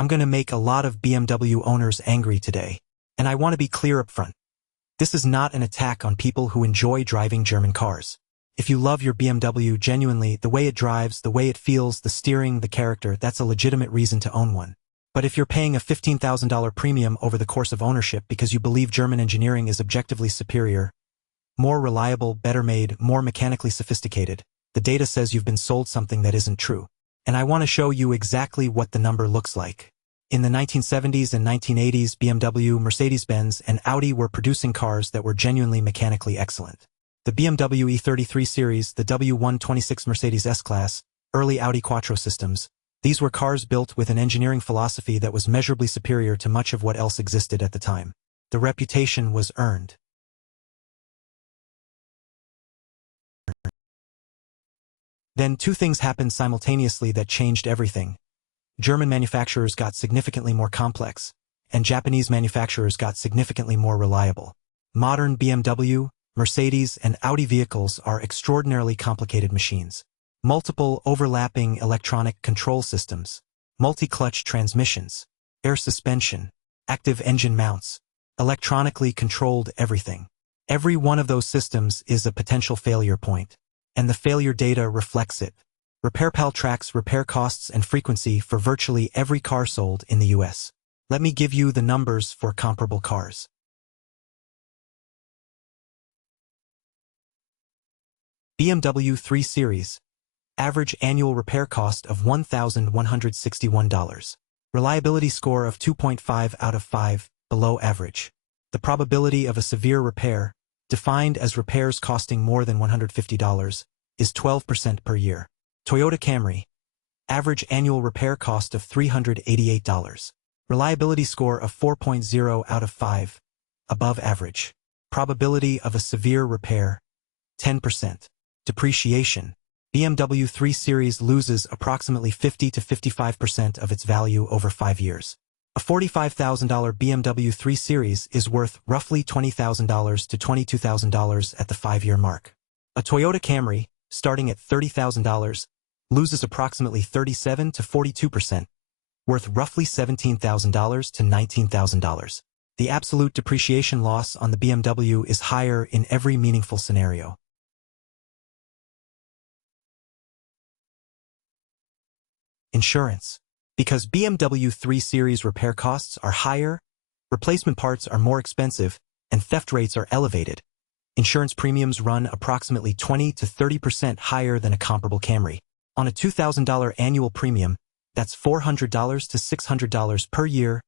I'm gonna make a lot of BMW owners angry today. And I want to be clear up front. This is not an attack on people who enjoy driving German cars. If you love your BMW genuinely, the way it drives, the way it feels, the steering, the character, that's a legitimate reason to own one. But if you're paying a $15,000 premium over the course of ownership because you believe German engineering is objectively superior, more reliable, better made, more mechanically sophisticated, the data says you've been sold something that isn't true. And I want to show you exactly what the number looks like. In the 1970s and 1980s, BMW, Mercedes-Benz, and Audi were producing cars that were genuinely mechanically excellent. The BMW E33 series, the W126 Mercedes S-Class, early Audi Quattro systems, these were cars built with an engineering philosophy that was measurably superior to much of what else existed at the time. The reputation was earned. Then two things happened simultaneously that changed everything. German manufacturers got significantly more complex, and Japanese manufacturers got significantly more reliable. Modern BMW, Mercedes, and Audi vehicles are extraordinarily complicated machines. Multiple overlapping electronic control systems, multi-clutch transmissions, air suspension, active engine mounts, electronically controlled everything. Every one of those systems is a potential failure point, and the failure data reflects it. RepairPal tracks repair costs and frequency for virtually every car sold in the US. Let me give you the numbers for comparable cars. BMW 3 Series. Average annual repair cost of $1,161. Reliability score of 2.5 out of 5, below average. The probability of a severe repair, defined as repairs costing more than $150, is 12% per year. Toyota Camry. Average annual repair cost of $388. Reliability score of 4.0 out of 5, above average. Probability of a severe repair, 10%. Depreciation. BMW 3 Series loses approximately 50 to 55% of its value over 5 years. A $45,000 BMW 3 Series is worth roughly $20,000 to $22,000 at the 5-year mark. A Toyota Camry, starting at $30,000, loses approximately 37 to 42%, worth roughly $17,000 to $19,000. The absolute depreciation loss on the BMW is higher in every meaningful scenario. Insurance. Because BMW 3 Series repair costs are higher, replacement parts are more expensive, and theft rates are elevated, insurance premiums run approximately 20 to 30% higher than a comparable Camry. On a $2,000 annual premium, that's $400 to $600 per year,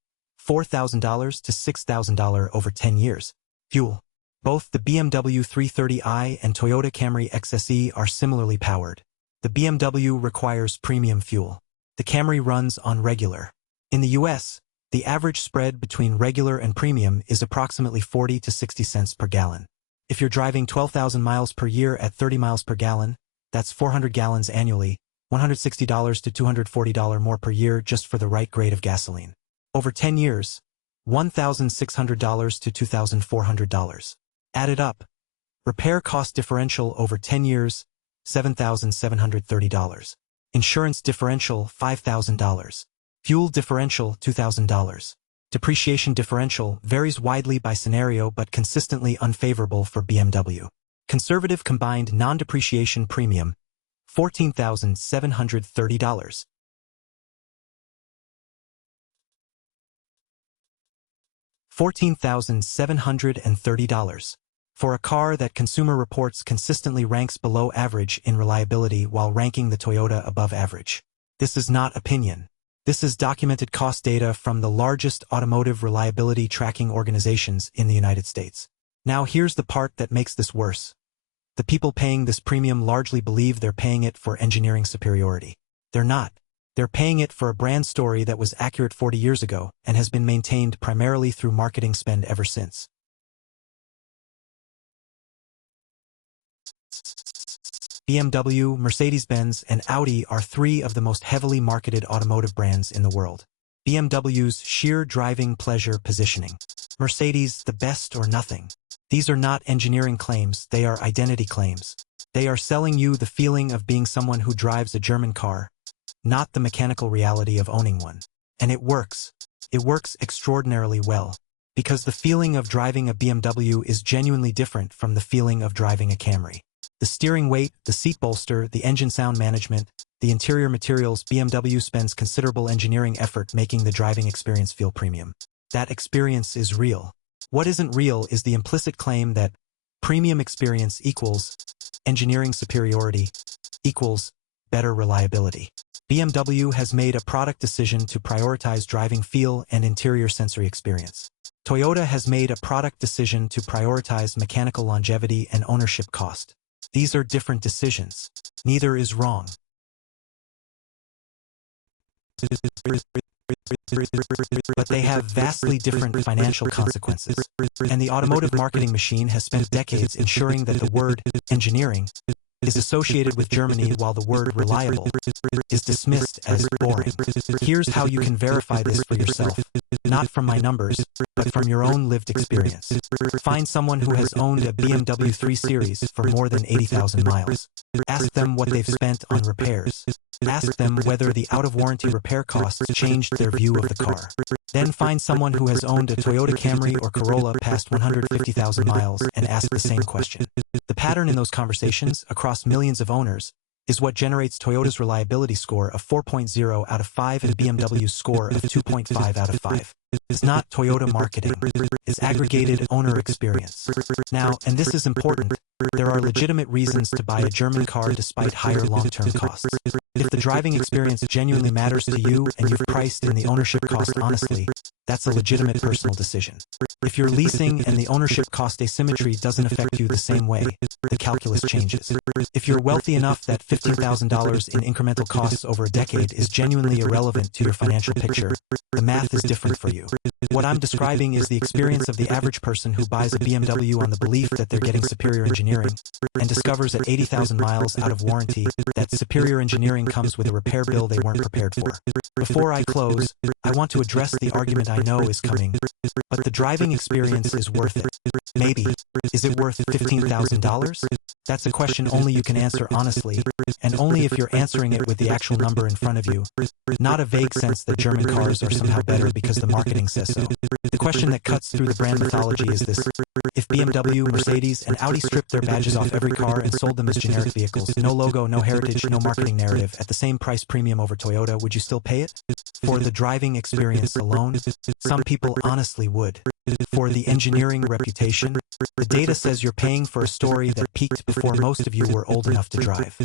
$4,000 to $6,000 over 10 years. Fuel. Both the BMW 330i and Toyota Camry XSE are similarly powered. The BMW requires premium fuel. The Camry runs on regular. In the US, the average spread between regular and premium is approximately 40 to 60 cents per gallon. If you're driving 12,000 miles per year at 30 miles per gallon, that's 400 gallons annually, $160 to $240 more per year just for the right grade of gasoline. Over 10 years, $1,600 to $2,400. Added up. Repair cost differential over 10 years, $7,730. Insurance differential, $5,000. Fuel differential, $2,000. Depreciation differential varies widely by scenario but consistently unfavorable for BMW. Conservative combined non-depreciation premium, $14,730. $14,730. For a car that Consumer Reports consistently ranks below average in reliability while ranking the Toyota above average. This is not opinion. This is documented cost data from the largest automotive reliability tracking organizations in the United States. Now here's the part that makes this worse. The people paying this premium largely believe they're paying it for engineering superiority. They're not. They're paying it for a brand story that was accurate 40 years ago and has been maintained primarily through marketing spend ever since. BMW, Mercedes-Benz, and Audi are three of the most heavily marketed automotive brands in the world. BMW's sheer driving pleasure positioning. Mercedes, the best or nothing. These are not engineering claims, they are identity claims. They are selling you the feeling of being someone who drives a German car, not the mechanical reality of owning one. And it works. It works extraordinarily well. Because the feeling of driving a BMW is genuinely different from the feeling of driving a Camry. The steering weight, the seat bolster, the engine sound management, the interior materials, BMW spends considerable engineering effort making the driving experience feel premium. That experience is real. What isn't real is the implicit claim that premium experience equals engineering superiority equals better reliability. BMW has made a product decision to prioritize driving feel and interior sensory experience. Toyota has made a product decision to prioritize mechanical longevity and ownership cost. These are different decisions. Neither is wrong. But they have vastly different financial consequences. And the automotive marketing machine has spent decades ensuring that the word engineering is associated with Germany while the word reliable is dismissed as boring. Here's how you can verify this for yourself. Not from my numbers, but from your own lived experience. Find someone who has owned a BMW 3 Series for more than 80,000 miles. Ask them what they've spent on repairs. Ask them whether the out-of-warranty repair costs changed their view of the car. Then find someone who has owned a Toyota Camry or Corolla past 150,000 miles and ask the same question. The pattern in those conversations, across millions of owners, is what generates Toyota's reliability score of 4.0 out of 5 and BMW's score of 2.5 out of 5. It's not Toyota marketing. It's aggregated owner experience. Now, and this is important, there are legitimate reasons to buy a German car despite higher long-term costs. If the driving experience genuinely matters to you and you've priced in the ownership cost honestly, that's a legitimate personal decision. If you're leasing and the ownership cost asymmetry doesn't affect you the same way, the calculus changes. If you're wealthy enough that $15,000 in incremental costs over a decade is genuinely irrelevant to your financial picture, the math is different for you. What I'm describing is the experience of the average person who buys a BMW on the belief that they're getting superior engineering and discovers at 80,000 miles out of warranty that superior engineering comes with a repair bill they weren't prepared for. Before I close, I want to address the argument I know is coming, but the driving experience is worth it. Maybe. Is it worth $15,000? That's a question only you can answer honestly, and only if you're answering it with the actual number in front of you, not a vague sense that German cars are somehow better because the marketing says so. The question that cuts through the brand mythology is this: if BMW, Mercedes, and Audi stripped their badges off every car and sold them as generic vehicles, no logo, no heritage, no marketing narrative, at the same price premium over Toyota, would you still pay it? For the driving experience alone, some people honestly would. For the engineering reputation, the data says you're paying for a story that peaked before most of you were old enough to drive.